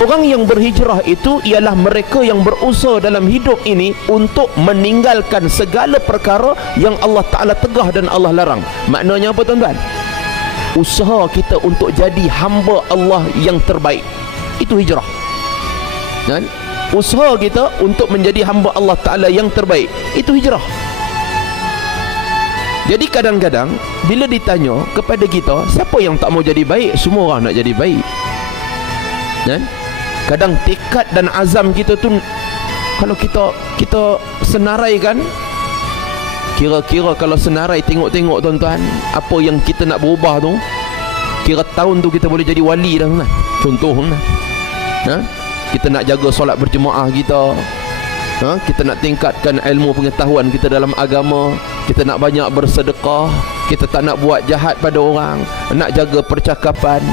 Orang yang berhijrah itu ialah mereka yang berusaha dalam hidup ini untuk meninggalkan segala perkara yang Allah Ta'ala tegah dan Allah larang. Maknanya apa tuan-tuan? Usaha kita untuk jadi hamba Allah yang terbaik, itu hijrah. Dan usaha kita untuk menjadi hamba Allah Ta'ala yang terbaik, itu hijrah. Jadi kadang-kadang bila ditanya kepada kita, siapa yang tak mau jadi baik? Semua orang nak jadi baik. Dan kadang tekad dan azam kita tu, kalau kita senaraikan, kira-kira kalau senarai tengok-tengok tuan-tuan, apa yang kita nak berubah tu, kira tahun tu kita boleh jadi wali dah tuan. Contoh kita nak jaga solat berjemaah kita, kita nak tingkatkan ilmu pengetahuan kita dalam agama, kita nak banyak bersedekah, kita tak nak buat jahat pada orang, nak jaga percakapan,